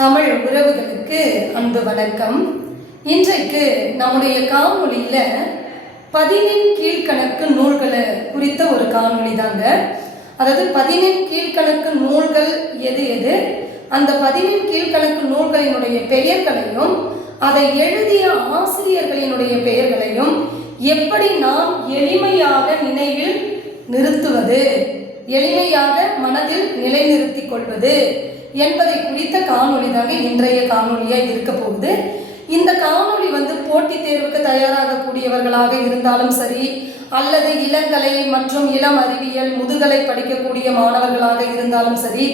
தமிழ் உறவுகளுக்கு அன்பு வணக்கம். இன்றைக்கு நம்முடைய காணொலியில 10 கீழ்கணக்கு நூல்களை குறித்த ஒரு காணொலி தாங்க. அதாவது 10 கீழ்கணக்கு நூல்கள் எது எது, அந்த 10 கீழ்கணக்கு நூல்களினுடைய பெயர்களையும் அதை எழுதிய ஆசிரியர்களினுடைய பெயர்களையும் எப்படி நாம் எளிமையாக நினைவில் நிறுத்துவது, எளிமையாக மனதில் நிலைநிறுத்திக் கொள்வது என்பதை குறித்த காணொலி தாங்க இன்றைய காணொலியாக இருக்க போகுது. இந்த காணொலி போட்டித் தேர்வுக்கு தயாராகக்கூடியவர்களாக இருந்தாலும் சரி, அல்லது இளங்கலை மற்றும் இளம் அறிவியல் முதுகலை படிக்கக்கூடிய மாணவர்களாக இருந்தாலும் சரி,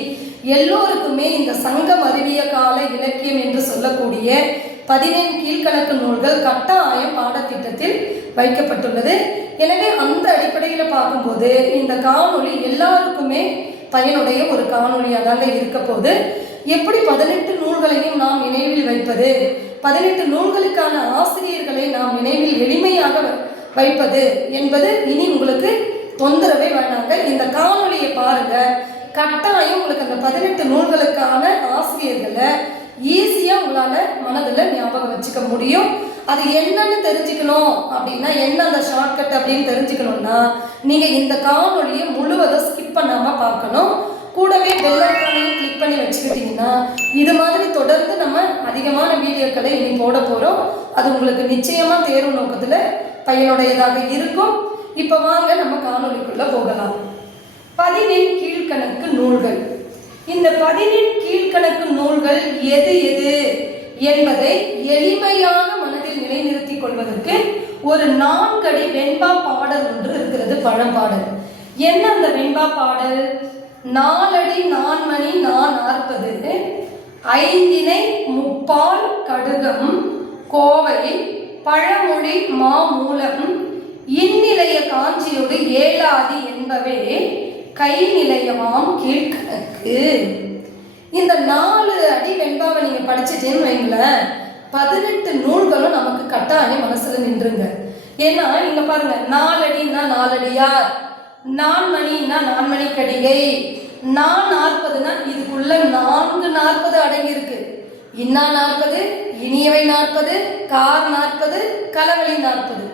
எல்லோருக்குமே இந்த சங்கம் அறிவிய கால இலக்கியம் என்று சொல்லக்கூடிய 10 கீழ்கணக்கு நூல்கள் கட்டாயம் பாடத்திட்டத்தில் வைக்கப்பட்டுள்ளது. எனவே அந்த அடிப்படையில் பார்க்கும்போது இந்த காணொலி எல்லாருக்குமே பயனுடைய ஒரு காணொலியாக தாங்க இருக்க போது. எப்படி 18 நூல்களையும் நாம் நினைவில் வைப்பது, 18 நூல்களுக்கான ஆசிரியர்களை நாம் நினைவில் எளிமையாக வைப்பது என்பது இனி உங்களுக்கு தொந்தரவே வேண்டாங்க. இந்த காணொலியை பாருங்க, கட்டாயம் உங்களுக்கு அந்த 18 நூல்களுக்கான ஆசிரியர்களை ஈஸியாக உங்களால் மனதில் ஞாபகம் வச்சுக்க முடியும். அது என்னன்னு தெரிஞ்சுக்கணும் அப்படின்னா, என்ன அந்த ஷார்ட்கட் அப்படின்னு தெரிஞ்சுக்கணும்னா நீங்கள் இந்த காணொலியை முழுவதும் ஸ்கிப் பண்ணாமல் பார்க்கணும். கூடவே பெல் ஐகானையும் கிளிக் பண்ணி வச்சுக்கிட்டிங்கன்னா இது மாதிரி தொடர்ந்து நம்ம அதிகமான வீடியோக்களை இனி போட போகிறோம். அது உங்களுக்கு நிச்சயமாக தேர்வு நோக்கத்தில் பயனுடையதாக இருக்கும். இப்போ வாங்க நம்ம காணொலிக்குள்ளே போகலாம். 10 கீழ்கணக்கு நூல்கள். இந்த 10 கீழ்கணக்கு நூல்கள் எது எது என்பதை எளிமையாக மனதில் நிலைநிறுத்திக் கொள்வதற்கு ஒரு 4 அடி வெண்பா பாடல் ஒன்று இருக்கிறது, பழம்பாடல். என்ன அந்த வெண்பா பாடல்? 4 அடி 4 மணி 40, 5 முப்பால் கடுகம், கோவை பழமொழி மாமூலம், இந்நிலைய காஞ்சியோடு ஏழாதி என்பவே கை நிலையமாம் கீழ்கணக்கு. இந்த 4 அடி வெண்பாவை நீங்க படிச்சுட்டேன்னு வைங்களேன், 18 நூல்களும் நமக்கு கட்டாயம் மனசுல நின்றுங்க. ஏன்னா இங்க பாருங்க, 4 அடின்னா 4 அடியார், 4 மணின்னா 4 மணி கடிகை, 40னா இதுக்குள்ள 40 அடங்கி இருக்கு. இன்னா 40, இனியவை 40, கார் 40, களவழி 40.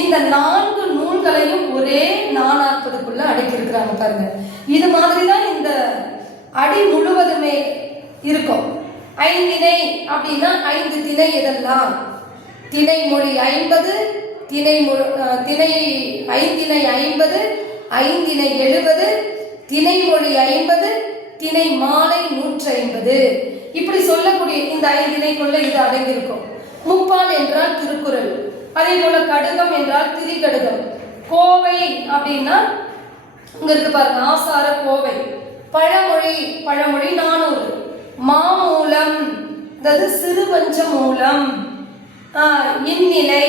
இந்த 4 நூல்களையும் ஒரே 40க்குள்ள அடக்கி இருக்கிறாங்க பாருங்க. இது மாதிரி தான் இந்த அடி முழுவதுமே இருக்கும். 5 அப்படின்னா 5 திணை எதெல்லாம்? திணை மொழி 50, திணை 5 50, 5 70, திணை மொழி 50, திணை மாலை 150. இப்படி சொல்லக்கூடிய இந்த 5 இது அடங்கியிருக்கும். முப்பால் என்றால் திருக்குறள், அதே போல கடுகம் என்றால் திரிகடுகம், கோவை அப்படின்னா இங்க இருக்கு பாருங்க ஆசார கோவை, பழமொழி 400, மாமூலம் அதாவது சிறுபஞ்ச மூலம், இந்நிலை,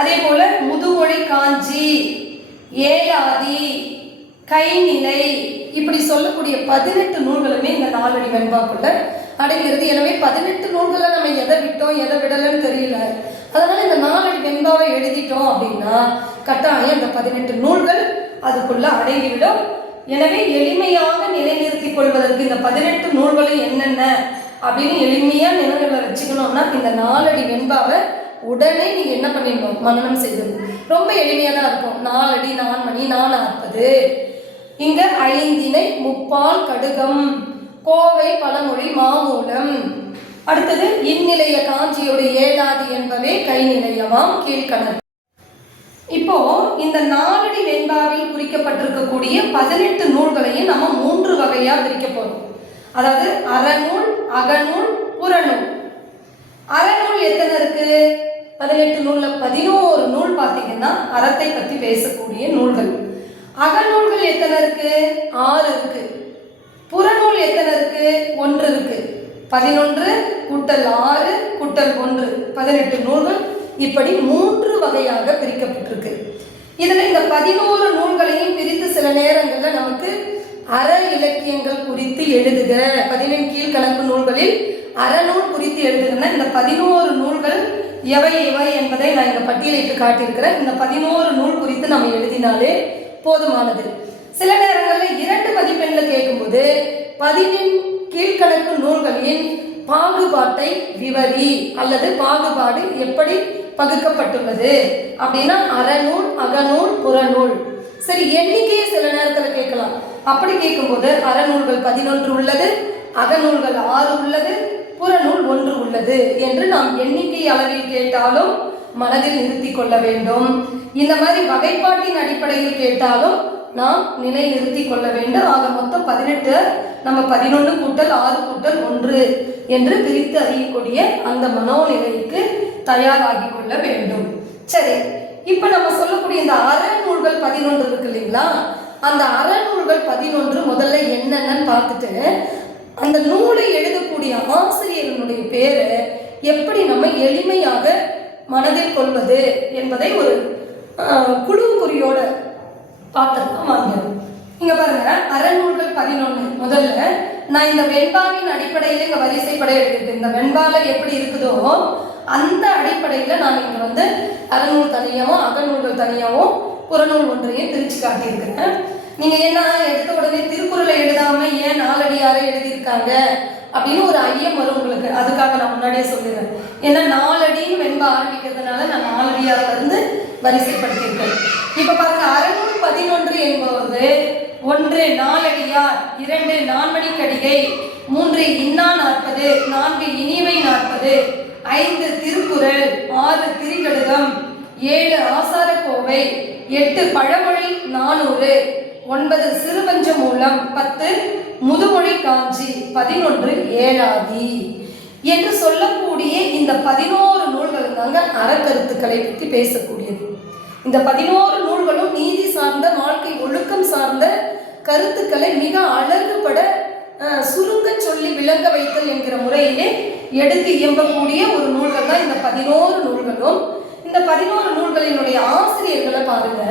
அதே போல முதுமொழி காஞ்சி, ஏழாதி, கைநிலை, இப்படி சொல்லக்கூடிய 18 நூல்களுமே இந்த 4 அடி வெண்பாக்குள்ள அடங்கிறது. எனவே 18 நூல்களை நம்ம எதை விட்டோம் எதை விடலன்னு தெரியல. அதனால இந்த 4 அடி வெண்பாவை எழுதிட்டோம் அப்படின்னா கட்டாயம் இந்த 18 நூல்கள் அதுக்குள்ள அடங்கிவிடும். எனவே எளிமையாக நிலைநிறுத்திக் கொள்வதற்கு இந்த 18 நூல்களும் என்னென்ன அப்படின்னு எளிமையா நினைவுல வச்சுக்கணும்னா இந்த 4 அடி வெண்பாவை உடனே நீங்க என்ன பண்ணிடணும், மனனம் செய்யணும். ரொம்ப எளிமையா தான் இருக்கும். 4 அடி 4 மணி 40, இங்க 5 முப்பால் கடுகம், கோவை பழமொழி மாமூலம், அடுத்தது இந்நிலைய காஞ்சியோடு ஏழாதி என்பவே கை நிலையமாம் கீழ்கணக்கு. இப்போ இந்த 4 அடி வெண்பாவில் குறிக்கப்பட்டிருக்கக்கூடிய 18 நூல்களையும் நம்ம 3 வகையா பிரிக்க போறோம். அதாவது அறநூல், அகநூல், புறநூல். அறநூல் எத்தனை இருக்கு? 18 நூல்ல 11 நூல் பார்த்தீங்கன்னா அறத்தை பத்தி பேசக்கூடிய நூல்கள். அகநூல்கள் எத்தனை இருக்கு? 6 இருக்கு. புறநூல் எத்தனை இருக்கு? 1 இருக்கு. 11 கூட்டல் 6 கூட்டல் 1 18 நூல்கள். இப்படி 3 வகையாக பிரிக்கப்பட்டிருக்கு. இதுல இந்த 11 நூல்களையும் பிரித்து சில நேரங்கள்ல நமக்கு அற இலக்கியங்கள் குறித்து எழுதுக, 10 கீழ்கணக்கு நூல்களில் அறநூல் குறித்து எழுதுங்கன்னா இந்த 11 நூல்கள் எவை எவை என்பதை நான் இங்க பட்டியலிட்டு காட்டியிருக்கிறேன். இந்த 11 நூல் குறித்து நம்ம எழுதினாலே போதுமானது. சில நேரங்களில் 2 மதிப்பெண்ல கேட்கும்போது 10 கீழ்கணக்கு நூல்களின் பாகுபாட்டை விவரி அல்லது பாகுபாடு எப்படி பகுக்கப்பட்டுள்ளது அப்படின்னா அறநூல், அகநூல், புறநூல். சரி, எண்ணிக்கையை சில நேரத்தில் கேட்கலாம். அப்படி கேட்கும்போது அறநூல்கள் 11 உள்ளது, அகநூல்கள் 6 உள்ளது, புறநூல் 1 உள்ளது என்று நாம் எண்ணிக்கை அளவில் கேட்டாலும் மனதில் நிறுத்தி கொள்ள வேண்டும். இந்த மாதிரி வகைப்பாட்டின் அடிப்படையில் கேட்டாலும் நாம் நிலை நிறுத்தி கொள்ள வேண்டும். ஆக மொத்தம் 18 நம்ம 11 கூட்டல் 6 கூட்டல் 1 என்று பிரித்து அறியக்கூடிய அந்த மனோநிலைக்கு தயாராகி கொள்ள வேண்டும். சரி, இப்ப நம்ம சொல்லக்கூடிய இந்த அறநூல்கள் 11 இருக்கு இல்லைங்களா, அந்த அறநூல்கள் 11 முதல்ல என்னென்னு பார்த்துட்டு அந்த நூலை எழுதக்கூடிய ஆசிரியர்களுடைய பேரை எப்படி நம்ம எளிமையாக மனதில் கொள்வது என்பதை ஒரு குழு குறியோட பார்த்துருக்கோம். வாங்க, இங்க பாருங்க, அறநூல்கள் 11. முதல்ல நான் இந்த வெண்பாவின் அடிப்படையில் இங்க வரிசைப்பட எடுத்துருக்கேன். இந்த வெண்பால எப்படி இருக்குதோ அந்த அடிப்படையில் நான் இங்க வந்து அறநூல் தனியாகவும் அகநூல்கள் தனியாகவும் புறநூல் ஒன்றையும் பிரித்து காட்டியிருக்கிறேன். நீங்க என்ன எடுத்த உடனே திருக்குறளை எழுதாம ஏன் நாலடியாரை எழுதியிருக்காங்க அப்படின்னு ஒரு ஐயம் வரும் உங்களுக்கு. அதுக்காக நான் முன்னாடியே சொல்லிடுறேன். ஏன்னா 4 அடின்னு வெண்பா ஆரம்பிக்கிறதுனால நான் 4 அடியாரில் இருந்து வரிசைப்படுத்தியிருக்கேன். இப்ப பாருங்க, அறநூல் 11 என்பது 1 நாலடியார், 2 நான்மணிக்கடிகை, 3 இன்னா 40, 4 இனிவை 40, 5 திருக்குறள், 6 திரிகடுகம், 7 ஆசாரக்கோவை, 8 பழமொழி 400, 9 சிறுபஞ்ச மூலம், 10 முதுமொழி காஞ்சி, 11 ஏழாதி என்று சொல்லக்கூடிய இந்த 11 நூல்கள் தாங்க அறக்கருத்துக்களை பற்றி பேசக்கூடியது. இந்த 11 நூல்களும் நீதி சார்ந்த, வாழ்க்கை ஒழுக்கம் சார்ந்த கருத்துக்களை மிக அழகுபட சுருங்க சொல்லி விளங்க வைத்தல் என்கிற முறையிலே எடுத்து இயம்பக்கூடிய ஒரு நூல்கள் தான் இந்த 11 நூல்களும். இந்த 11 நூல்களினுடைய ஆசிரியர்களை பாருங்க.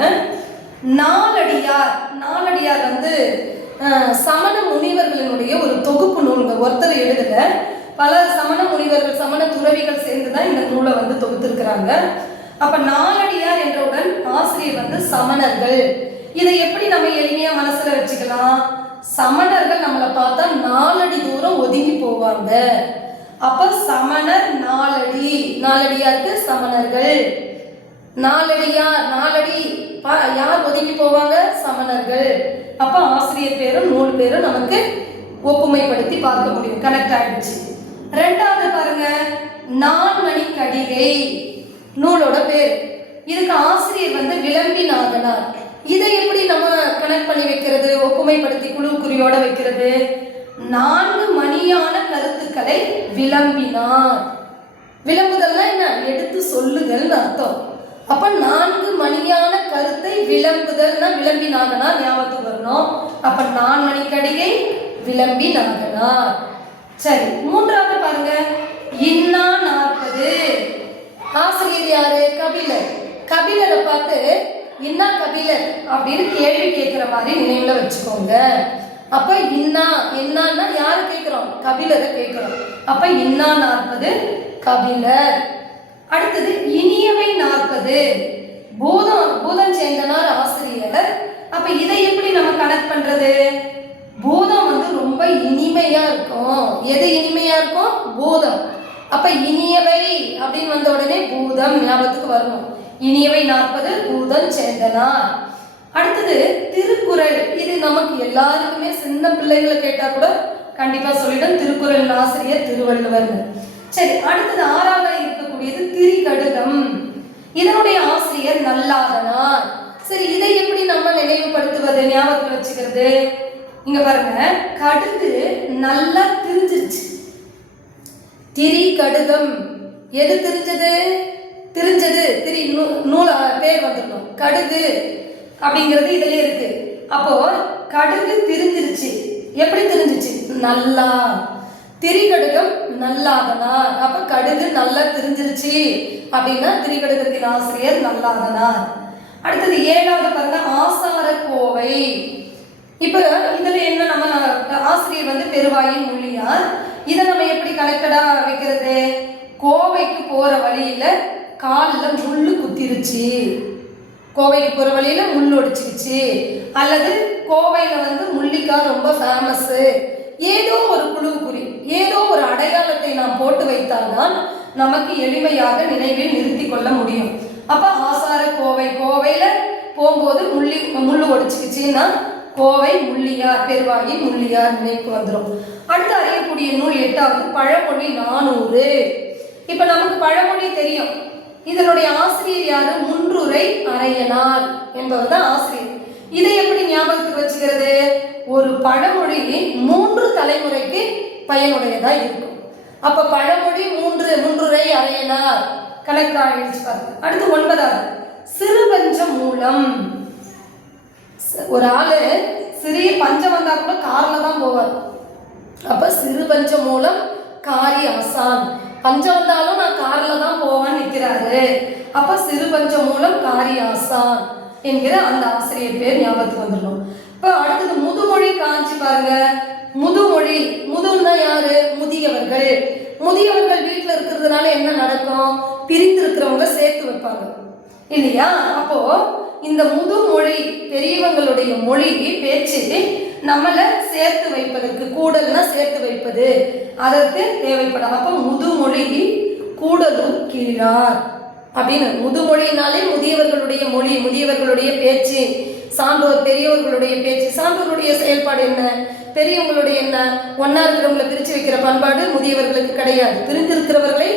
நாலடியார் வந்து சமண முனிவர்களினுடைய ஒரு தொகுப்பு நூல்கள். ஒருத்தர் எழுதல, பல சமண முனிவர்கள், சமண துறவிகள் சேர்ந்துதான் இந்த நூலை வந்து தொகுத்திருக்கிறாங்க. அப்ப நாலடியார் என்றவுடன் ஆசிரியர் வந்து சமணர்கள். இதை எப்படி நம்ம எளிமையா மனசுல வச்சுக்கலாம்? சமணர்கள் நம்மளை பார்த்தா 4 அடி தூரம் ஒதுங்கி போவாங்க. அப்ப சமணர் 4 அடி, நாலடியாருக்கு சமணர்கள். 4 அடி யார் ஒதுங்கி போவாங்க? சமணர்கள். அப்ப ஆசிரியர் பேரும் நூல் பேரும் நமக்கு ஒப்புமைப்படுத்தி பார்க்க முடியும். கனெக்ட் ஆயிடுச்சு. ரெண்டாவது பாருங்க, நான்மணிக்கடிகை நூலோட பேர். இதுக்கு ஆசிரியர் வந்து விளம்பிநாதனார். இதை எப்படி நம்ம கனெக்ட் பண்ணி வைக்கிறது, ஒப்புமைப்படுத்தி குழு குறியோட வைக்கிறது? 4 மணியான கருத்துக்களை விளம்பினார். விளம்புதல்னா என்ன? எடுத்து சொல்லுதல் அர்த்தம். அப்ப 4 மணியான கருத்தை விளம்புதல்னா விளம்பினாகனார் ஞாபகத்துக்கு வரணும். அப்ப 4 மணிக்கடிகை விளம்பினாகனார். சரி, மூன்றாவது பாருங்க, இன்னா 40. ஆசிரியர் யாரு? கபிலர். கபிலரை பார்த்து இன்னா கபிலர் அப்படின்னு கேள்வி கேட்கிற மாதிரி நினைவுல வச்சுக்கோங்க. அப்ப இன்னா என்னன்னா யாரு கேட்கிறோம்? கபிலரை கேட்கிறோம். அப்ப இன்னா 40 கபிலர். அடுத்தது இனியவை 40 பூதம் சேர்ந்தனார் ஆசிரியர். அப்ப இதை எப்படி நம்ம கனெக்ட் பண்றது? பூதம் வந்து ரொம்ப இனிமையா இருக்கும். எது இனிமையா இருக்கும்? பூதம். அப்ப இனியவை அப்படின்னு வந்த உடனே பூதம் ஞாபகத்துக்கு வரணும். இனியவை 40 பூதம் சேர்ந்தனார். அடுத்தது திருக்குறள். இது நமக்கு எல்லாருக்குமே, சின்ன பிள்ளைகளை கேட்டா கூட கண்டிப்பா சொல்லிடும், திருக்குறள் ஆசிரியர் திருவள்ளுவர். சரி, அடுத்தது 6வது இருக்கக்கூடியது திரிகடுகம். இதனுடைய ஆசிரியர் நல்லாதனார். சரி, இதை எப்படி நம்ம நினைவுபடுத்துவது, ஞாபகத்தில் வச்சுக்கிறது? இங்க பாருங்க, கடுகு நல்லா திரிஞ்சிருச்சு. திரிகடுகம் எது தெரிஞ்சது? திரி நூல பேர் வந்துடணும். கடுகு அப்படிங்கிறது இதுல இருக்கு. அப்போ கடுகு திரிஞ்சிருச்சு. எப்படி தெரிஞ்சிச்சு? நல்லா. திரிகடுகம் நல்லாதனார். அப்ப கடுகு நல்லா தெரிஞ்சிருச்சு அப்படின்னா திரிகடுகத்தின் ஆசிரியர் நல்லாதனார். அடுத்தது 7வது பாருங்க, ஆசாரக்கோவை. இப்ப இதுல என்ன, நம்ம ஆசிரியர் வந்து பெருவாயின் மொழியார். இதை நம்ம எப்படி கனெக்டடா வைக்கிறது? கோவைக்கு போற வழியில காலில் முள்ளு குத்திருச்சு, கோவைக்கு போற வழியில முள் ஒடிச்சிருச்சு, அல்லது கோவையில வந்து முள்ளிக்காய் ரொம்ப ஃபேமஸ், ஏதோ ஒரு குழு குறி, ஏதோ ஒரு அடையாளத்தை நாம் போட்டு வைத்தால்தான் நமக்கு எளிமையாக நினைவில் நிறுத்தி கொள்ள முடியும். அப்ப ஆசார கோவை, கோவையில போகும்போது முள்ளு ஒடிச்சுக்கிச்சுன்னா கோவை முள்ளியார், பெருவாகி முள்ளியார் நினைவுக்கு வந்துடும். அடுத்து அறியக்கூடிய நூல் 8வது பழமொழி 400. இப்ப நமக்கு பழமொழி தெரியும். இதனுடைய ஆசிரியர் யாரு? முன்றுரை அரையனார் என்பவர் தான் ஆசிரியர். இதை எப்படி ஞாபகத்துக்கு வச்சுக்கிறது? ஒரு பழமொழி 3 தலைமுறைக்கு பயனுடையதா இருக்கும். அப்ப பழமொழி 3, முன்றுரை அரையனார் கணக்கு ஆயிடுச்சு பாருங்க. அடுத்து 9வது சிறுபஞ்ச மூலம். ஒரு ஆளு சிறிய பஞ்சம் வந்தா கூட கார்ல தான் போவார். அப்ப சிறுபஞ்ச மூலம் காரி ஆசான். பஞ்சம் வந்தாலும் நான் கார்ல தான் போவான்னு நிற்கிறாரு. அப்ப சிறுபஞ்ச மூலம் காரி ஆசான் என்கிற அந்த ஆசிரியர் பேர் ஞாபகத்துக்கு வந்துடணும். இப்ப அடுத்தது முதுமொழி காஞ்சி பாருங்க. முதுமொழி, முதுன்னா யாரு? முதியவர்கள். முதியவர்கள் வீட்டில் இருக்கிறதுனால என்ன நடக்கும்? பிரிந்து இருக்கிறவங்க சேர்த்து வைப்பாங்க இல்லையா? அப்போ இந்த முதுமொழி பெரியவங்களுடைய மொழி பேச்சு நம்மளை சேர்த்து வைப்பதற்கு, கூடல்னா சேர்த்து வைப்பது, அதற்கு தேவைப்படும். அப்போ முதுமொழி கூடலூர் கீழார் அப்படின்னு. முதுமொழினாலே முதியவர்களுடைய மொழி, முதியவர்களுடைய பேச்சு, சான்றோர் பெரியவர்களுடைய பேச்சு. சான்றோருடைய செயல்பாடு என்ன? பெரியவங்களுடைய என்ன? ஒன்னா இருக்கிறவங்களை பிரித்து வைக்கிற பண்பாடு முதியவர்களுக்கு கிடையாது. பிரிந்திருக்கிறவர்களை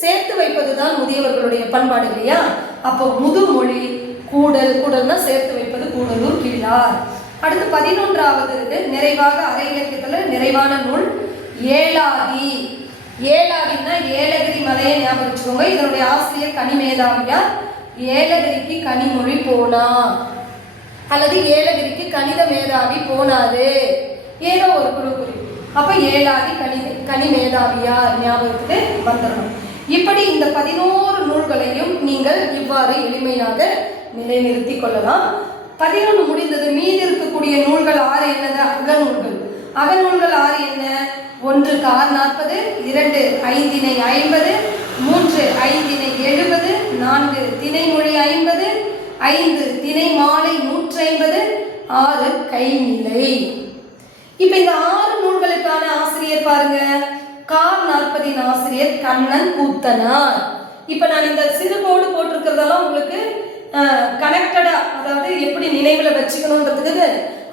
சேர்த்து வைப்பதுதான் முதியவர்களுடைய பண்பாடு இல்லையா? அப்போ முதுமொழி கூடல், கூடல்னா சேர்த்து வைப்பது, கூடலூர் கீழார். அடுத்து 11வது நிறைவாக அரை இலக்கியத்துல நிறைவான நூல் ஏலாதி. ஏலாதின்னா ஏலகிரி மலையை ஞாபகம் வச்சுக்கோங்க. இதனுடைய ஆசிரியர் கனிமேதாவியார். ஏலகிரிக்கு கனிமொழி போனா அல்லது ஏலகிரிக்கு கணித மேதாவி போனாரு, ஏதோ ஒரு குழு. அப்ப ஏலாதி கனிமேதாவியார் ஞாபகத்துக்கு வந்துடணும். இப்படி இந்த 11 நூல்களையும் நீங்கள் இவ்வாறு எளிமையாக நிலைநிறுத்தி கொள்ளலாம். 11 முடிந்தது. மீதி இருக்கக்கூடிய நூல்கள் 6 என்னது? அகநூல்கள். அகநூல்கள் 6 என்ன? 1 கார் 40, 2 ஐந்திணை 50, 3 ஐந்திணை 70, 4 திணைமொழி 50, 5 திணை மாலை 150, 6 கைநிலை. இப்ப இந்த 6 நூல்களுக்கான ஆசிரியர் பாருங்க. கார் 40 ஆசிரியர் கண்ணன் கூத்தனார். இப்ப நான் இந்த சிறுகோடு போட்டிருக்கிறதெல்லாம் உங்களுக்கு கனெக்டடா, அதாவது எப்படி நினைவுல வச்சுக்கணுன்றதுக்கு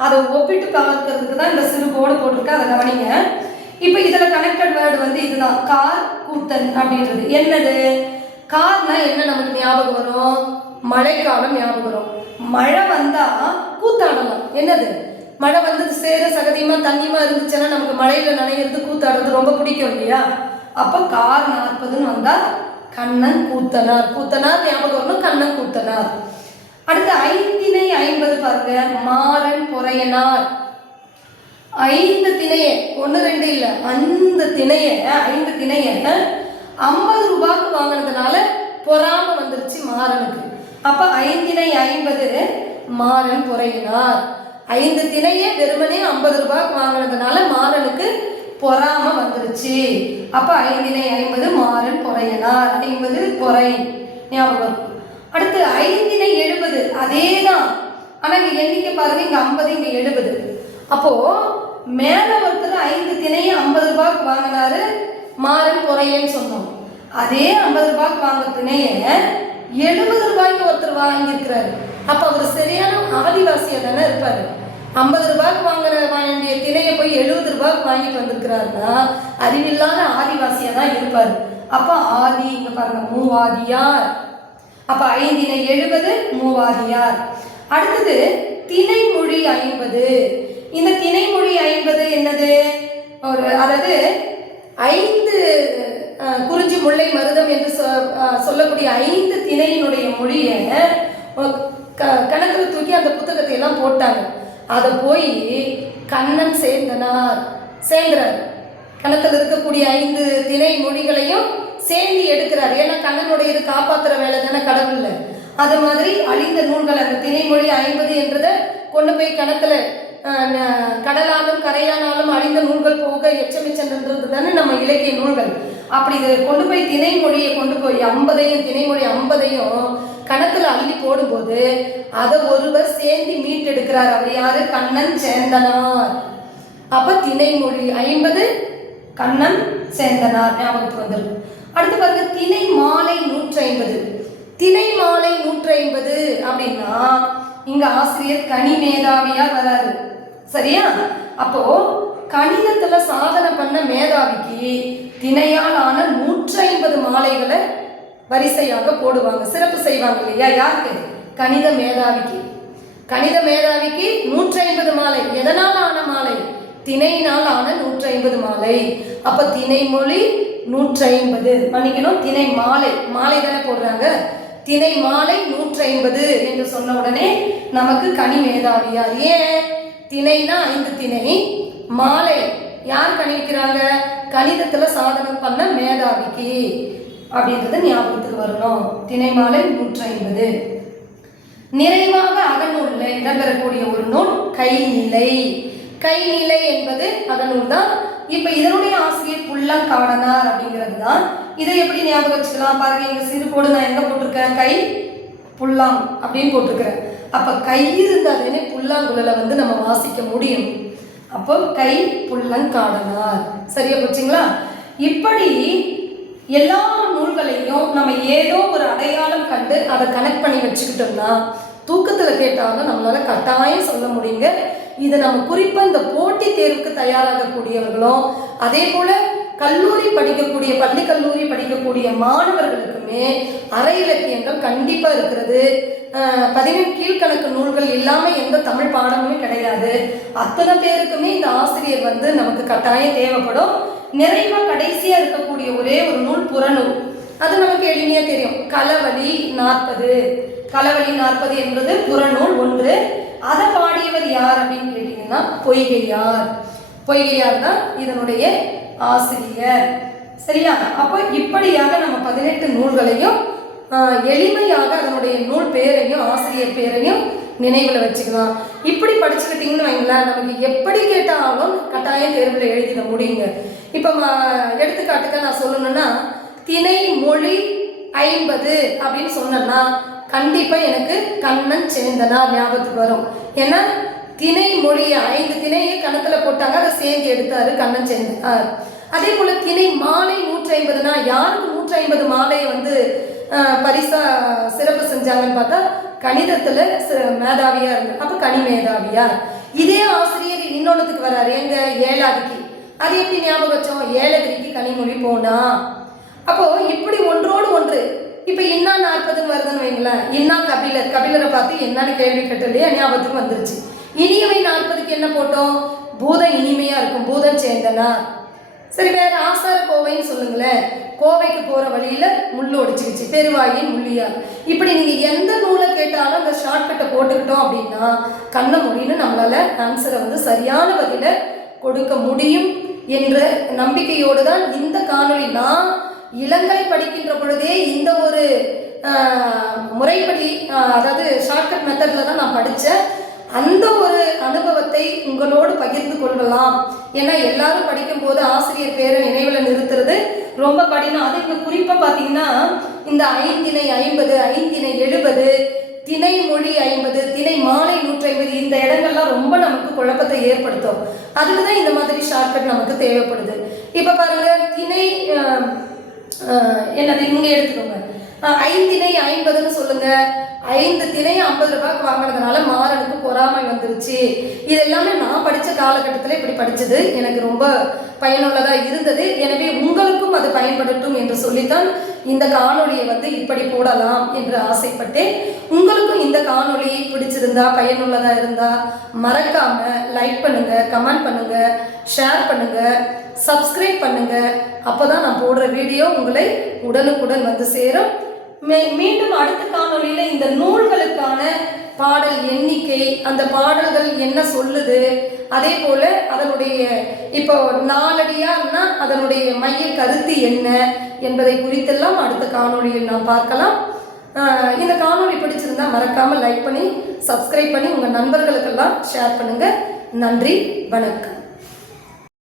அதை ஒப்பிட்டு பார்க்கறதுக்கு தான் இந்த சிறுகோடு போட்டிருக்க. அதை கவனிங்க. இப்ப இதுல கனெக்டட் வேர்டு வந்து இதுதான், கார் கூத்தன் அப்படின்றது. என்னது? கார்னா என்ன நமக்கு ஞாபகம் வரும்? மழைக்காலம் ஞாபகம் வரும். மழை வந்தா கூத்தாடலாம். என்னது? மழை வந்து சேர சகதியமா தண்ணியமா இருந்துச்சுன்னா நமக்கு மழையில நனைகிறது, கூத்தாடுறது ரொம்ப பிடிக்கும் இல்லையா? அப்ப கார் 40 வந்தா கண்ணன் கூத்தனார். கூத்தனார் ஞாபகம் வரணும், கண்ணன் கூத்தனார். அடுத்து ஐந்திணை 50 பாருங்க. மாறன் பொறையனார். 5 திணைய, 1 2 இல்ல, 5 திணைய 50 ரூபாய்க்கு வாங்கினதுனால பொறாம வந்துருச்சு மாறனுக்கு. அப்ப ஐந்திணை 50 மாறன் பொறையனார். 5 திணைய வெறுமனே 50 ரூபாய்க்கு வாங்கினதுனால மாறனுக்கு பொறாம வந்துருச்சு. அப்ப ஐந்திணை 50 மாறன் பொறையனார். 50 பொறை ஞாபகம். அடுத்து ஐந்திணை 70 அதேதான். ஆனா இங்க எண்ணிக்கை பாருங்க, இங்க 50 இங்க 70. அப்போ மேல ஒருத்தர் 5 திணைய 50 ரூபாய்க்கு வாங்கினாரு, மாறன் பொறையன்னு சொன்னோம். அதே 50 ரூபாய்க்கு வாங்க திணைய 70 ரூபாய்க்கு ஒருத்தர் வாங்கியிருக்கிறாரு. அப்ப அவர் சரியான ஆதிவாசியா தானே இருப்பாரு. 50 ரூபாய்க்கு வாங்குற வேண்டிய திணையை போய் 70 ரூபாய்க்கு வாங்கிட்டு வந்திருக்கிறாருன்னா அறிவில்லாத ஆதிவாசியா தான் இருப்பாரு. அப்ப ஆதி இங்க பாருங்க, மூவாதியார். அப்ப ஐந்திணை 70 மூவாதியார். அடுத்தது திணைமொழி 50. இந்த திணைமொழி 50 என்னது? ஒரு அதாவது 5 குறிஞ்சி முல்லை மருதம் என்று சொல்லக்கூடிய 5 திணையினுடைய மொழியை கணக்கில் தூக்கி அந்த புத்தகத்தை எல்லாம் போட்டாங்க. அதை போய் கண்ணன் சேர்க்கிறார். கணக்கில் இருக்கக்கூடிய 5 திணை மொழிகளையும் சேர்ந்து எடுக்கிறார். ஏன்னா கண்ணனுடைய இது காப்பாற்றுற வேலை தானே, கடவுள்ல. அது மாதிரி அழிந்த நூல்கள் அந்த திணைமொழி 50 என்றதை கொண்டு போய் கணக்கில் கடலாலும் கரையானாலும் அழிந்த நூல்கள் போக எச்சமிச்சன்றது தானே நம்ம இலக்கிய நூல்கள். அப்படி இதை கொண்டு போய் திணைமொழியை கொண்டு போய் 50ஐயும் திணைமொழி 50ஐயும் கணக்கில் அள்ளி போடும்போது அதை ஒருவர் சேர்ந்து மீட்டெடுக்கிறார். அவர் யாரு? கண்ணன் சேந்தனார். அப்ப திணைமொழி 50 கண்ணன் சேந்தனார் ஞாபகத்துக்கு வந்துடும். அடுத்து பாருங்க திணை மாலை 150. திணை மாலை 150 அப்படின்னா இங்க ஆசிரியர் கனி மேதாவியார் வராரு. சரியா? அப்போ கணிதத்துல சாதனை பண்ண மேதாவிக்கு திணையால் ஆன 150 மாலைகளை வரிசையாக போடுவாங்க, சிறப்பு செய்வாங்க இல்லையா? யாருக்கு? கணித மேதாவிக்கு. கணித மேதாவிக்கு 150 மாலை. எதனால் ஆன மாலை? திணையினால் ஆன 150 மாலை. அப்ப திணை மொழி 150, மன்னிக்கணும், திணை மாலை, மாலை தானே போடுறாங்க. திணை மாலை 150 என்று சொன்ன உடனே நமக்கு கனி மேதாவியார். ஏன்? திணைனா 5 திணை, மாலை யார் கணிக்கிறாங்க? கணிதத்துல சாதனை பண்ண மேதாவிக்கு அப்படின்றது ஞாபகத்துக்கு வரணும். திணை மாலை 150. நிறைவாக அகநூல்ல இடம்பெறக்கூடிய ஒரு நூல் கைநிலை. கைநிலை என்பது அகநூல் தான். இப்ப இதனுடைய ஆசிரியர் புல்லங்காடனார் அப்படிங்கிறது தான். இதை எப்படி ஞாபகம் வச்சுக்கலாம் பாருங்க. இங்க சிறு கோடு நான் எங்க போட்டிருக்கேன்? கை புல்லாங் அப்படின்னு போட்டிருக்கிறேன். அப்ப கை இருந்தாலே புல்லாங்குழல வந்து நம்ம வாசிக்க முடியும். அப்போ கை புல்லங்காடனார். சரியா போச்சுங்களா? இப்படி எல்லா நூல்களையும் நம்ம ஏதோ ஒரு அடையாளம் கண்டு அதை கனெக்ட் பண்ணி வச்சுக்கிட்டோம்னா தூக்கத்தில் கேட்டாலும் நம்மளால கட்டாயம் சொல்ல முடியுங்க. இது நம்ம குறிப்பாக இந்த போட்டி தேர்வுக்கு தயாராகக்கூடியவர்களும் அதே போல கல்லூரி படிக்கக்கூடிய பள்ளி கல்லூரி படிக்கக்கூடிய மாணவர்களுக்குமே அரை இலக்கியங்கள் கண்டிப்பாக இருக்கிறது. 15 கீழ்கணக்கு நூல்கள் இல்லாமல் எந்த தமிழ் பாடமுமே கிடையாது. அத்தனை பேருக்குமே இந்த ஆசிரியர் வந்து நமக்கு கட்டாயம் தேவைப்படும். நிறைவாக கடைசியாக இருக்கக்கூடிய ஒரே ஒரு நூல் புறநூல். அது நமக்கு எளிமையாக தெரியும். களவழி 40. களவழி 40 என்பது புறநூல் 1. அதை பாடியவர் யார் அப்படின்னு கேட்டீங்கன்னா பொய்கையார். பொய்கையார் தான் இதனுடைய ஆசிரியர். சரியா? அப்போ இப்படியாக நம்ம 18 நூல்களையும் எளிமையாக அதனுடைய நூல் பேரையும் ஆசிரியர் பேரையும் நினைவில் வச்சுக்கலாம். இப்படி படிச்சுக்கிட்டீங்கன்னு வைங்களேன், நமக்கு எப்படி கேட்டாலும் கட்டாயம் தேர்வில் எழுதிட முடியுங்க. இப்போ எடுத்துக்காட்டுக்க நான் சொல்லணும்னா திணை மொழி 50 அப்படின்னு சொன்னேன்னா கண்டிப்பாக எனக்கு கண்ணன் சேந்தனார் ஞாபகத்துக்கு வரும். ஏன்னா திணை மொழியை 5 திணையை கணத்தில் போட்டாங்க, அதை சேர்ந்து எடுத்தாரு கண்ணன் சேந்தனார். அதே போல் திணை மாலை 150னா யாருக்கு 150 மாலையை வந்து பரிசா சிறப்பு செஞ்சாங்கன்னு பார்த்தா கணிதத்துல மேதாவியா இருக்கு. அப்ப கனி மேதாவியார். இதே ஆசிரியர் இன்னொன்னுக்கு வர்றாரு, எங்க ஏழாதிக்கு. அது எப்படி ஞாபகம் வச்சோம்? ஏழகிரிக்கு கனிமொழி போனா. அப்போ இப்படி ஒன்றோடு ஒன்று. இப்ப இன்னா 40 வருதுன்னு வைங்களேன். இன்னா கபிலர், கபிலரை பார்த்து என்னன்னு கேள்வி கேட்டலையே ஞாபகத்துக்கு வந்துருச்சு. இனியவை 40க்கு என்ன போட்டோம்? பூதம் இனிமையா இருக்கும், பூதம் சேந்தனார். சரி, வேற ஆசார கோவைன்னு சொல்லுங்களேன். கோவைக்கு போற வழியில முள்ளு ஒடிச்சுக்கிச்சு, பெருவாயின் முள்ளியார். இப்படி நீங்க எந்த நூலை கேட்டாலும் அந்த ஷார்ட்கட்டை போட்டுக்கிட்டோம் அப்படின்னா கண்ணமொழின்னு நம்மளால ஆன்சரை வந்து சரியான பதில கொடுக்க முடியும் என்ற நம்பிக்கையோடு தான் இந்த காணொளி. நான் இளங்கலை படிக்கின்ற பொழுதே இந்த ஒரு முறைப்படி, அதாவது ஷார்ட்கட் மெத்தட்ல தான் நான் படித்தேன். அந்த ஒரு அனுபவத்தை உங்களோடு பகிர்ந்து கொள்ளலாம். ஏன்னா எல்லாரும் படிக்கும்போது ஆசிரியர் பேரை நினைவில் நிறுத்துறது ரொம்ப கடினம். அது இங்கே குறிப்பாக பார்த்தீங்கன்னா இந்த 5 திணை 50, 5 திணை 70, திணை மொழி 50, திணை மாலை 150 இந்த இடங்கள்லாம் ரொம்ப நமக்கு குழப்பத்தை ஏற்படுத்தும். அதுக்கு தான் இந்த மாதிரி ஷார்ட்கட் நமக்கு தேவைப்படுது. இப்போ பாருங்க, திணை என்னது இங்கே எடுத்துக்கோங்க. 5 திணை 50ன்னு சொல்லுங்க. 5 திணை 50 ரூபாய்க்கு வாங்கினதுனால மாறனுக்கு பொறாமை வந்துருச்சு. இது எல்லாமே நான் படித்த காலகட்டத்தில் இப்படி படித்தது எனக்கு ரொம்ப பயனுள்ளதாக இருந்தது. எனவே உங்களுக்கும் அது பயன்படட்டும் என்று சொல்லித்தான் இந்த காணொலியை வந்து இப்படி போடலாம் என்று ஆசைப்பட்டேன். உங்களுக்கும் இந்த காணொலி பிடிச்சிருந்தா, பயனுள்ளதாக இருந்தால் மறக்காம லைக் பண்ணுங்க, கமெண்ட் பண்ணுங்க, ஷேர் பண்ணுங்க, சப்ஸ்கிரைப் பண்ணுங்க. அப்போதான் நான் போடுற வீடியோ உங்களை உடனுக்குடன் வந்து சேரும். மீண்டும் அடுத்த காணொலியில் இந்த நூல்களுக்கான பாடல் எண்ணிக்கை, அந்த பாடல்கள் என்ன சொல்லுது, அதே போல அதனுடைய இப்போ 4 அடியார்னா அதனுடைய மைய கருத்து என்ன என்பதை குறித்தெல்லாம் அடுத்த காணொலியில் நாம் பார்க்கலாம். இந்த காணொலி பிடிச்சிருந்தா மறக்காமல் லைக் பண்ணி சப்ஸ்கிரைப் பண்ணி உங்கள் நண்பர்களுக்கெல்லாம் ஷேர் பண்ணுங்க. நன்றி, வணக்கம்.